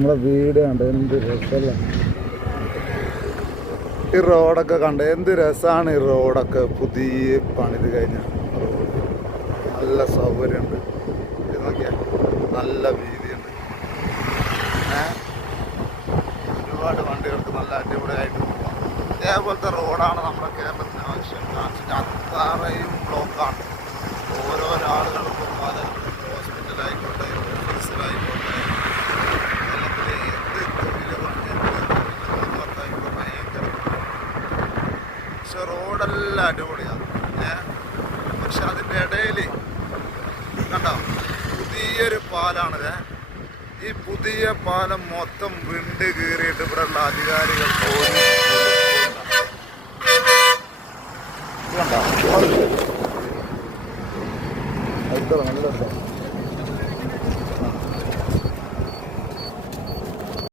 നമ്മളെ വീട് കണ്ട എന്ത് രസമല്ല. ഈ റോഡൊക്കെ കണ്ട എന്ത് രസമാണ്. ഈ റോഡൊക്കെ പുതിയ പണിത് കഴിഞ്ഞ റോഡ് നല്ല സൗകര്യമുണ്ട്. ഇത് നോക്കിയാൽ നല്ല വീതിയുണ്ട്. ഒരുപാട് വണ്ടികൾക്ക് നല്ല അടിപൊളിയായിട്ട് പോകാം. ഇതേപോലത്തെ റോഡാണ് നമ്മുടെ കേരളത്തിന് ആവശ്യം. അത്രയും ബ്ലോക്കാണ്. ഓരോരോ ആളുകൾക്കും പല ഹോസ്പിറ്റലായിക്കോട്ടെ, ഓഫീസിലായിക്കോട്ടെ, അല്ലെങ്കിൽ എന്ത് തൊഴിലായിക്കോട്ടെ ഭയങ്കര. പക്ഷെ റോഡെല്ലാം അടിപൊളിയാണ്. പക്ഷെ അതിൻ്റെ ഇടയിൽ കണ്ടോ പുതിയൊരു പാലാണിത്. ഈ പുതിയ പാലം മൊത്തം വിണ്ട് കീറിയിട്ട് ഇവിടെയുള്ള അധികാരികൾ നല്ല